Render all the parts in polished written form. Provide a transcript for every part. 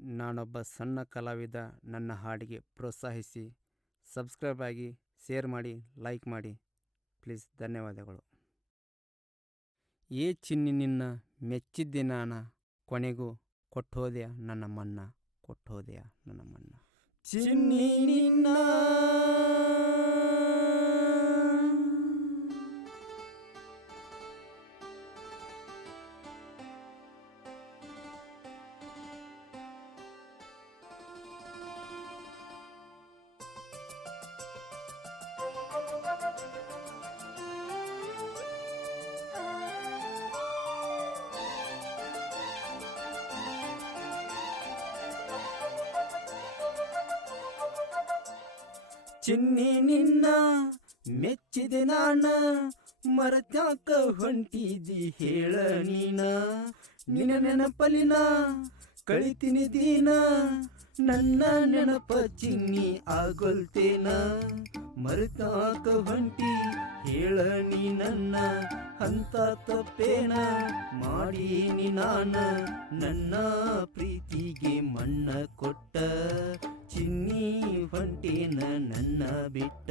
ನಾನೊಬ್ಬ ಸಣ್ಣ ಕಲಾವಿದ. ನನ್ನ ಹಾಡಿಗೆ ಪ್ರೋತ್ಸಾಹಿಸಿ, ಸಬ್ಸ್ಕ್ರೈಬ್ ಆಗಿ, ಶೇರ್ ಮಾಡಿ, ಲೈಕ್ ಮಾಡಿ ಪ್ಲೀಸ್. ಧನ್ಯವಾದಗಳು. ಏ ಚಿನ್ನಿ ನಿನ್ನ ಮೆಚ್ಚಿದ್ದೆ ನಾನ, ಕೊನೆಗೂ ಕೊಟ್ಟೋದೆಯ ನನ್ನ ಮನ್ನ, ಕೊಟ್ಟೋದೆಯ ನನ್ನ ಮನ್ನ. ಚಿನ್ನಿ ನಿನ್ನ ಚಿನ್ನಿ ನಿನ್ನ ಮೆಚ್ಚಿದೆ ನಾನ, ಮರತ್ಯಾಕ ಹೊಂಟಿದಿ ಹೇಳ ನೀನ. ನಿನ್ನ ನೆನಪಲಿನ ಕಳಿತೀನಿ ದೀನ, ನನ್ನ ನೆನಪ ಚಿನ್ನಿ ಆಗೊಲ್ತೇನ. ಮರತ್ಯಾಕ ಹೊಂಟಿ ಹೇಳ ನೀ ನನ್ನ, ಅಂತ ತಪ್ಪೇನ ಮಾಡೀನಿ ನಾನ. ನನ್ನ ಪ್ರೀತಿಗೆ ಮಣ್ಣ ಕೊಟ್ಟ ಚಿನ್ನಿ ಹೊಂಟೇನ ನನ್ನ ಬಿಟ್ಟ.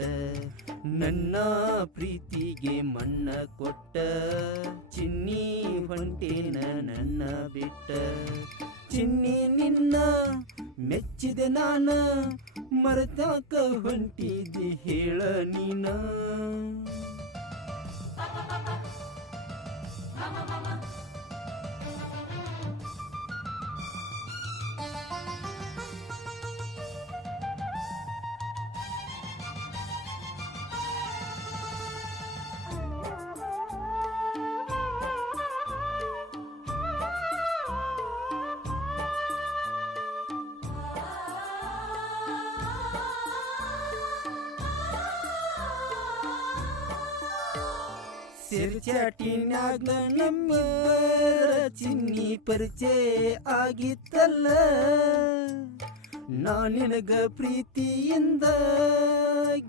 ನನ್ನ ಪ್ರೀತಿಗೆ ಮಣ್ಣ ಕೊಟ್ಟ ಚಿನ್ನಿ ಹೊಂಟೇನ ನನ್ನ ಬಿಟ್ಟ. ಚಿನ್ನಿ ನಿನ್ನ ಮೆಚ್ಚಿದೆ ನಾನ, ಮರತ್ಯಾಕ ಹೊಂಟಿದಿ ಹೇಳ ನೀನ. ಸೇರ್ಚಾಟಿನ್ಯಾಗ ನಮ್ಮಿಬ್ಬರ ಚಿನ್ನಿ ಪರಿಚಯ ಆಗಿತ್ತಲ್ಲ. ನಾನಿನಗ ಪ್ರೀತಿಯಿಂದ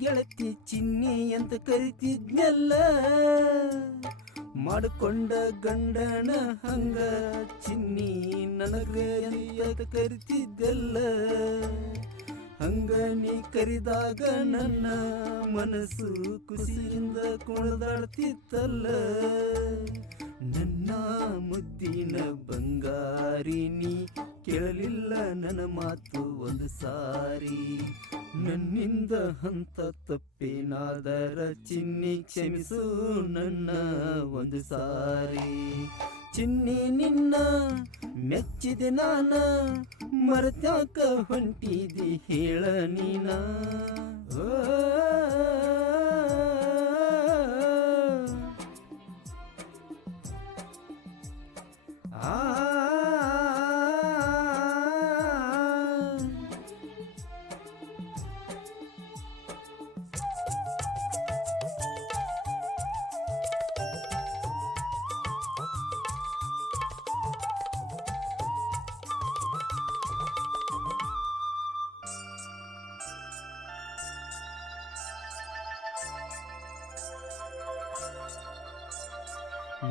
ಗೆಳತಿ ಚಿನ್ನಿ ಅಂತ ಕರಿತಿದ್ನಲ್ಲ. ಮಾಡಿಕೊಂಡ ಗಂಡನ ಹಂಗ ಚಿನ್ನಿ ನನಗ ಅಂತ ಕರಿತಿದ್ದಲ್ಲ. ಹಂಗ ನೀ ಕರಿದಾಗ ನನ್ನ ಮನಸ್ಸು ಖುಷಿಯಿಂದ ಕುಣಿದಾಡ್ತಿತ್ತಲ್ಲ. ನನ್ನ ಮುದ್ದಿನ ಬಂಗಾರಿ ನೀ ಕೇಳಲಿಲ್ಲ ನನ್ನ ಮಾತು ಒಂದು ಸಾರಿ. ನನ್ನಿಂದ ಅಂತ ತಪ್ಪೇನಾದರ ಚಿನ್ನಿ ಕ್ಷಮಿಸು ನನ್ನ ಒಂದು ಸಾರಿ. ಚಿನ್ನಿ ನಿನ್ನ ಮೆಚ್ಚಿದೆ ನಾನ, ಮರತ್ಯಾಕ ಹೊಂಟಿದಿ ಹೇಳ ನೀನ.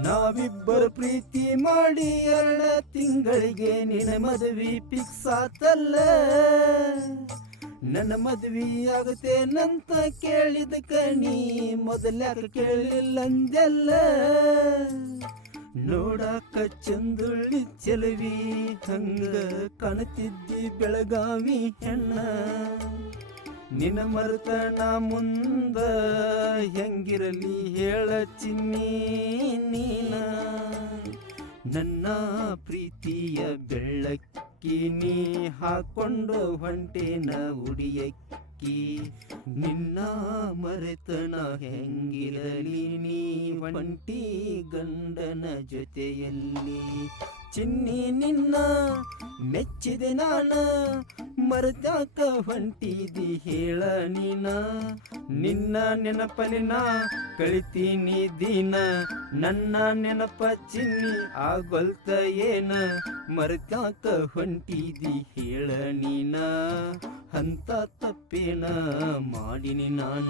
ನಾವಿಬ್ಬರು ಪ್ರೀತಿ ಮಾಡಿ 2 ತಿಂಗಳಿಗೆ ನಿನ್ನ ಮದುವೆ ಫಿಕ್ಸ್ ಆತಲ್ಲ. ನನ್ನ ಮದುವೆ ಆಗುತ್ತೇನಂತ ಕೇಳಿದಕ್ಕ ನೀ ಮೊದಲ್ಯಾಕ ಕೇಳಿಲ್ಲಂದೆಲ್ಲ. ನೋಡಾಕ ಚಂದುಳ್ಳಿ ಚೆಲುವಿ ಹಂಗ ಕಾಣುತ್ತಿದ್ದಿ ಬೆಳಗಾವಿ ಹೆಣ್ಣ. ನಿನ್ನ ಮರೆತ ನಾ ಮುಂದ ಹೆಂಗಿರಲಿ ಹೇಳ ಚಿನ್ನಿ ನೀನ. ನನ್ನ ಪ್ರೀತಿಯ ಬೆಳ್ಳಕ್ಕಿ ನೀ ಹಾಕೊಂಡು ಹೊಂಟೇನ ಉಡಿಯಕ್ಕಿ. ನಿನ್ನ ಮರೆತನ ಹೆಂಗಿರಲಿ ನೀ ಹೊಂಟಿ ಗಂಡನ ಜೊತೆಯಲ್ಲಿ. ಚಿನ್ನಿ ನಿನ್ನ ಮೆಚ್ಚಿದೆ ನಾನ, ಮರತ್ಯಾಕ ಹೊಂಟಿದಿ ಹೇಳ ನೀನ. ನಿನ್ನ ನೆನಪಲಿನ ಕಳಿತೀನಿ ದಿನ, ನನ್ನ ನೆನಪ ಚಿನ್ನಿ ಆಗೊಲ್ತ ಏನ. ಮರತ್ಯಾಕ ಹೊಂಟಿದಿ ಹೇಳ ನೀನ, ಅಂತ ತಪ್ಪೇನ ಮಾಡಿನಿ ನಾನ.